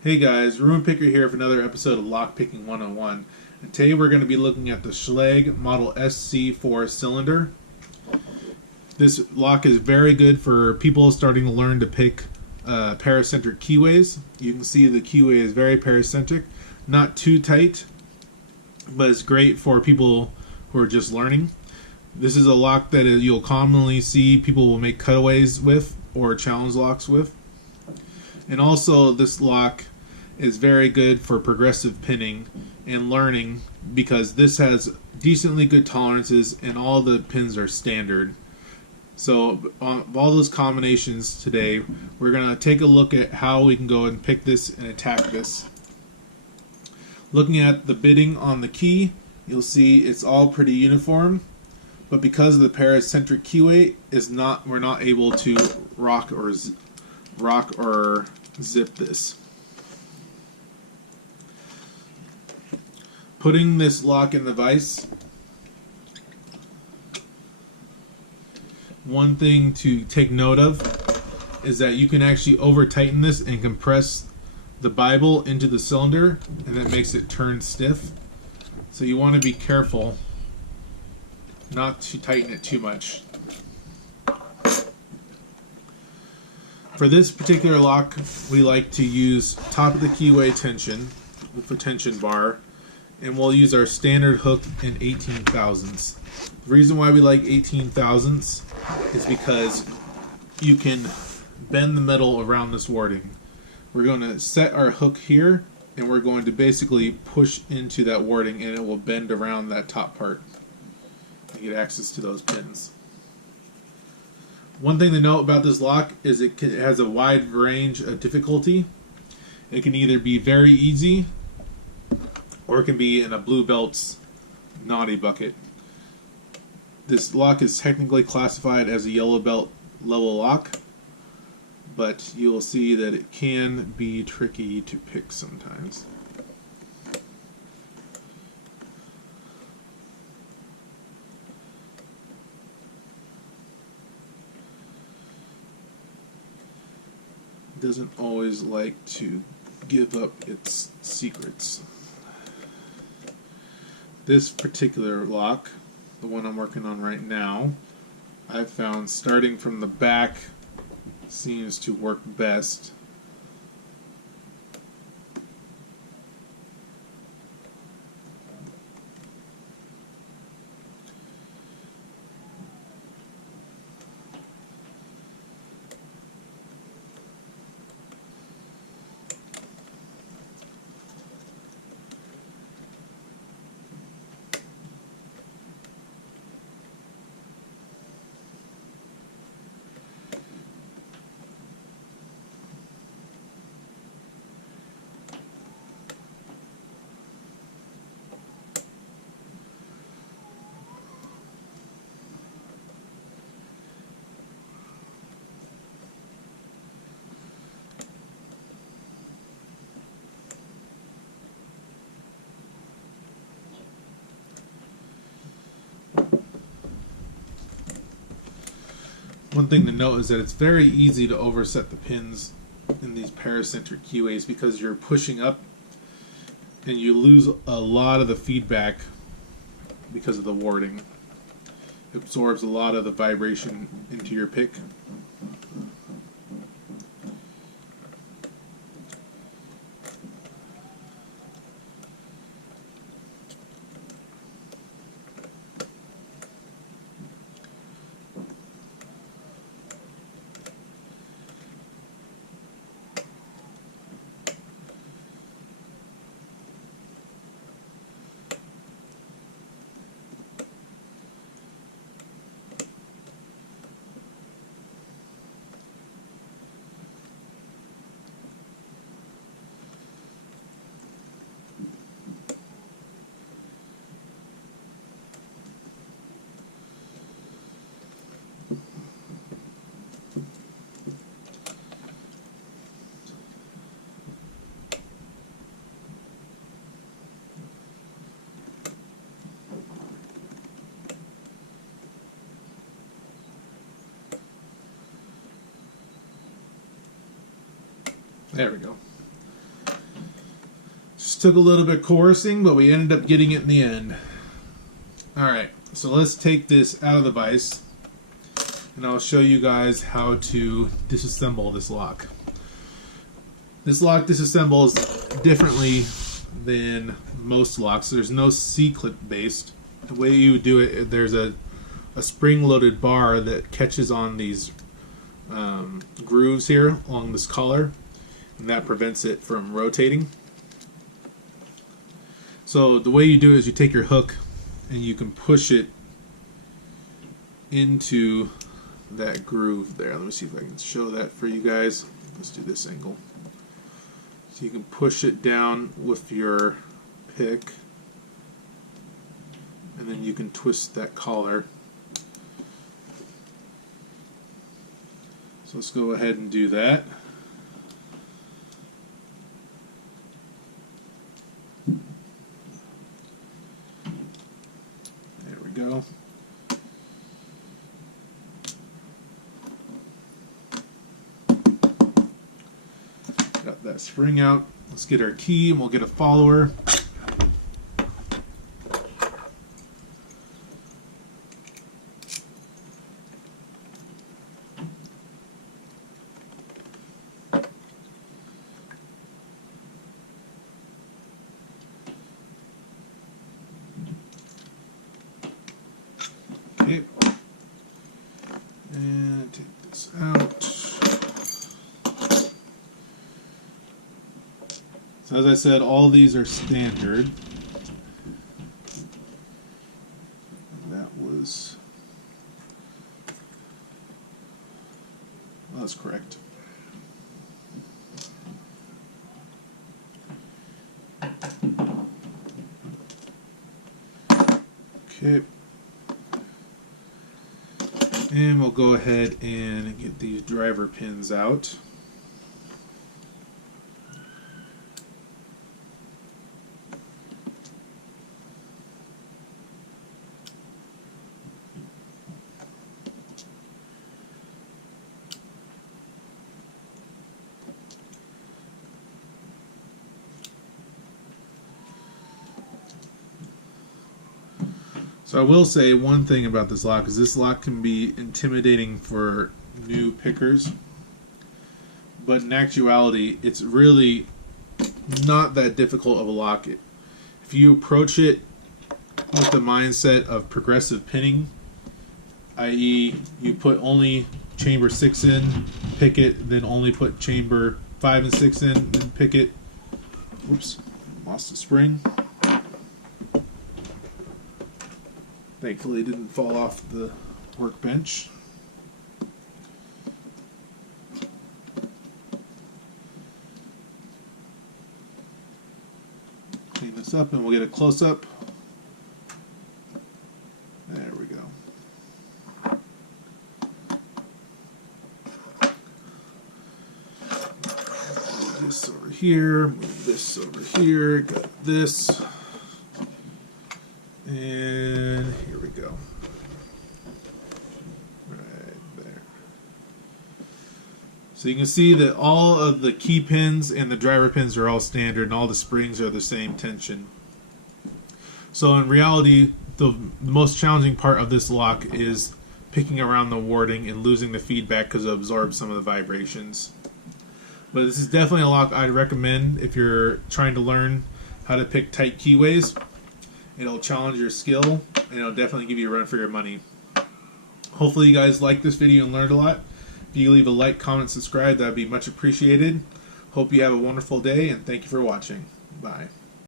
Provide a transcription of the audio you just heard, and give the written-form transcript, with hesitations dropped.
Hey guys, RoonPicker here for another episode of Lockpicking 101. And today we're going to be looking at the Schlage Model SC4 Cylinder. This lock is very good for people starting to learn to pick paracentric keyways. You can see the keyway is very paracentric, not too tight, but it's great for people who are just learning. This is a lock that you'll commonly see people will make cutaways with or challenge locks with. And also this lock is very good for progressive pinning and learning because this has decently good tolerances and all the pins are standard. So of all those combinations today, we're going to take a look at how we can go and pick this and attack this. Looking at the bitting on the key, you'll see it's all pretty uniform, but because of the paracentric keyway, we're not able to rock or zip this. Putting this lock in the vise, one thing to take note of is that you can actually over tighten this and compress the Bible into the cylinder, and that makes it turn stiff. So you want to be careful not to tighten it too much. For this particular lock, we like to use top of the keyway tension with the tension bar, and we'll use our standard hook in 18 thousandths. The reason why we like 18 thousandths is because you can bend the metal around this warding. We're going to set our hook here, and we're going to basically push into that warding, and it will bend around that top part to get access to those pins. One thing to note about this lock is it has a wide range of difficulty. It can either be very easy or it can be in a blue belt's naughty bucket. This lock is technically classified as a yellow belt level lock, but you'll see that it can be tricky to pick sometimes. Doesn't always like to give up its secrets. This particular lock, the one I'm working on right now, I've found starting from the back seems to work best. One thing to note is that it's very easy to overset the pins in these paracentric keyways because you're pushing up and you lose a lot of the feedback because of the warding. It absorbs a lot of the vibration into your pick. There we go. which took a little bit coercing, but we ended up getting it in the end. Alright, so let's take this out of the vise, and I'll show you guys how to disassemble this lock. This lock disassembles differently than most locks. There's no C-clip based. The way you would do it, there's a spring-loaded bar that catches on these grooves here along this collar, and that prevents it from rotating. So the way you do it is you take your hook and you can push it into that groove there. Let me see if I can show that for you guys. Let's do this angle. So you can push it down with your pick, and then you can twist that collar. So let's go ahead and do that. There we go. Got that spring out. Let's get our key and we'll get a follower. Okay. And take this out. So as I said, all these are standard. That was... well, that's correct. Okay. And we'll go ahead and get these driver pins out. So I will say one thing about this lock is this lock can be intimidating for new pickers, but in actuality it's really not that difficult of a lock. If you approach it with the mindset of progressive pinning, i.e. you put only chamber 6 in, pick it, then only put chamber 5 and 6 in, then pick it. Whoops, lost the spring. Thankfully it didn't fall off the workbench. Clean this up and we'll get a close-up. There we go. Move this over here, move this over here, got this. And here we go. Right there. So you can see that all of the key pins and the driver pins are all standard and all the springs are the same tension. So in reality, the most challenging part of this lock is picking around the warding and losing the feedback because it absorbs some of the vibrations. But this is definitely a lock I'd recommend if you're trying to learn how to pick tight keyways. It'll challenge your skill, and it'll definitely give you a run for your money. Hopefully you guys liked this video and learned a lot. If you leave a like, comment, subscribe, that would be much appreciated. Hope you have a wonderful day, and thank you for watching. Bye.